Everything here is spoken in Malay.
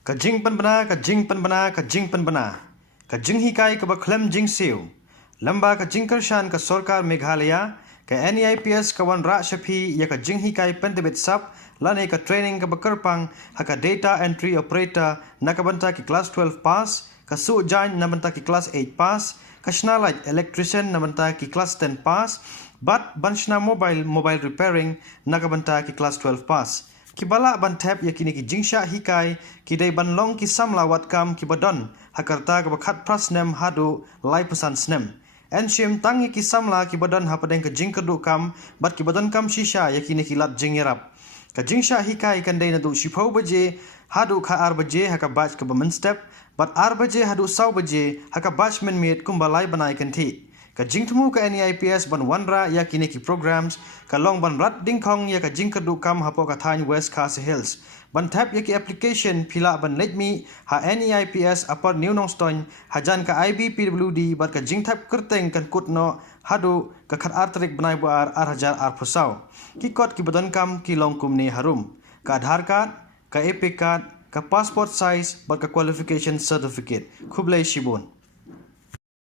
Kajing penbena, kajing penbena, kajing penbena. Kajing hikai ke baklem jing siu. Lamba kajing kershan ke Sorkar Meghalaya ke NEIPS kawan rak syafi ya kajing hikai pentebet sap lane ke training ke bekerpang haka data entry operator nakabanta ki kelas 12 pass ke su jain nabanta ki kelas 8 pass ke snalaj electrician nabanta ki kelas 10 pass bat banshna mobile repairing nakabanta ki kelas 12 pass. Kibala ban tap yakini ki jingsha hikai ki dai ban long ki samla watkam ki badon hakarta ka bakhat prasnem hadu lai pesan snem enshim tangi ki samla ki badon hapadeng ka jing kedu kam bat ki badon kam shisha yakini ki lat jingerap ka jingsha hikai kan dai nadu shipau baje hadu kha ar baje haka bach ka bamen step bat ar baje hadu saw baje haka bach men miet kumbalai banai kan thi ka jingtmu ka NEIPS ban wanra yakini ki programs ka long ban rat dingkhong ya ka jingkadu kam hapo ka thain West Khasi Hills ban tap yaki application pila ban letmi ha NEIPS apar new nongstoin hajan ka IBPWD bat ka jingtap kerteng kan kutno hadu ka khat artrik banai buar hajar pusau ki kot ki badan kam ki long kumni harum ka Aadhaar card ka AP card ka passport size bat ka qualification certificate khublai shibun